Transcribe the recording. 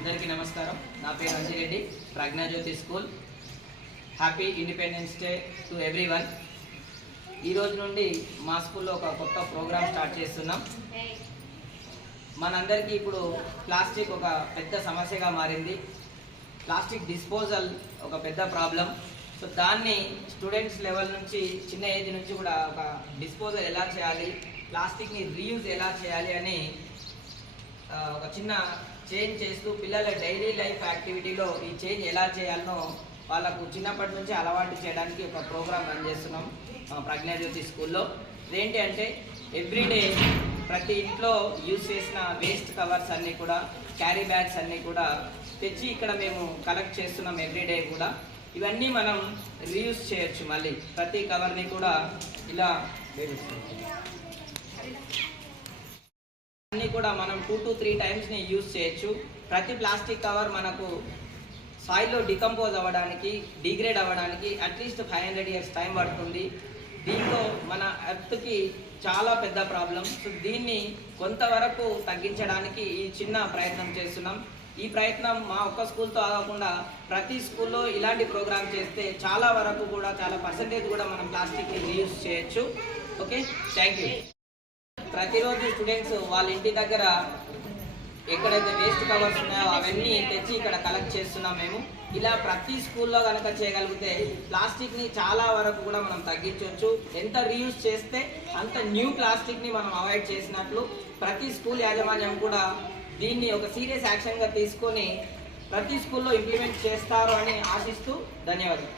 అందరికీ నమస్కారం. నా పేరు Anjireddy, Pragnajyothi school. Happy independence day to everyone. ఈ రోజు నుండి మా స్కూల్లో ఒక కొత్త ప్రోగ్రామ్ స్టార్ట్ చేస్తున్నాం. మనందరికీ ఇప్పుడు ప్లాస్టిక్ ఒక పెద్ద సమస్యగా మారింది. ప్లాస్టిక్ డిస్పోజల్ ఒక పెద్ద ప్రాబ్లం. సో దాన్ని స్టూడెంట్స్ లెవెల్ నుంచి, చిన్న ఏజ్ నుంచి కూడా ఒక డిస్పోజల్ ఎలా చేయాలి, ప్లాస్టిక్ని రీయూజ్ ఎలా చేయాలి అని ఒక చిన్న చేంజ్ చేస్తూ పిల్లల డైలీ లైఫ్ యాక్టివిటీలో ఈ చేంజ్ ఎలా చేయాలనో వాళ్ళకు చిన్నప్పటి నుంచి అలవాటు చేయడానికి ఒక ప్రోగ్రామ్ రన్ చేస్తున్నాం ప్రజ్ఞాజ్యోతి స్కూల్లో. ఇదేంటి అంటే ఎవ్రీడే ప్రతి ఇంట్లో యూజ్ చేసిన వేస్ట్ కవర్స్ అన్నీ కూడా, క్యారీ బ్యాగ్స్ అన్నీ కూడా తెచ్చి ఇక్కడ మేము కలెక్ట్ చేస్తున్నాం ఎవ్రీడే కూడా. ఇవన్నీ మనం రీయూజ్ చేయొచ్చు. మళ్ళీ ప్రతి కవర్ని కూడా ఇలా అన్నీ కూడా మనం 2 to 3 టైమ్స్ని యూజ్ చేయొచ్చు. ప్రతి ప్లాస్టిక్ కవర్ మనకు సాయిల్లో డికంపోజ్ అవ్వడానికి, డిగ్రేడ్ అవ్వడానికి అట్లీస్ట్ 500 years టైం పడుతుంది. దీంతో మన ఎర్త్కి చాలా పెద్ద ప్రాబ్లం. సో దీన్ని కొంతవరకు తగ్గించడానికి ఈ చిన్న ప్రయత్నం చేస్తున్నాం. ఈ ప్రయత్నం మా ఒక్క స్కూల్తో ఆగకుండా ప్రతి స్కూల్లో ఇలాంటి ప్రోగ్రామ్ చేస్తే చాలా వరకు కూడా, చాలా పర్సెంటేజ్ కూడా మనం ప్లాస్టిక్ని రీయూజ్ చేయొచ్చు. Okay, thank you. ప్రతిరోజు స్టూడెంట్స్ వాళ్ళ ఇంటి దగ్గర ఎక్కడైతే వేస్ట్ కవర్స్ ఉన్నాయో అవన్నీ తెచ్చి ఇక్కడ కలెక్ట్ చేస్తున్నాం మేము. ఇలా ప్రతి స్కూల్లో కనుక చేయగలిగితే ప్లాస్టిక్ని చాలా వరకు కూడా మనం తగ్గించవచ్చు. ఎంత రీయూజ్ చేస్తే అంత న్యూ ప్లాస్టిక్ని మనం అవాయిడ్ చేసినట్లు. ప్రతి స్కూల్ యాజమాన్యం కూడా దీన్ని ఒక సీరియస్ యాక్షన్గా తీసుకొని ప్రతి స్కూల్లో ఇంప్లిమెంట్ చేస్తారు అని ఆశిస్తూ ధన్యవాదాలు.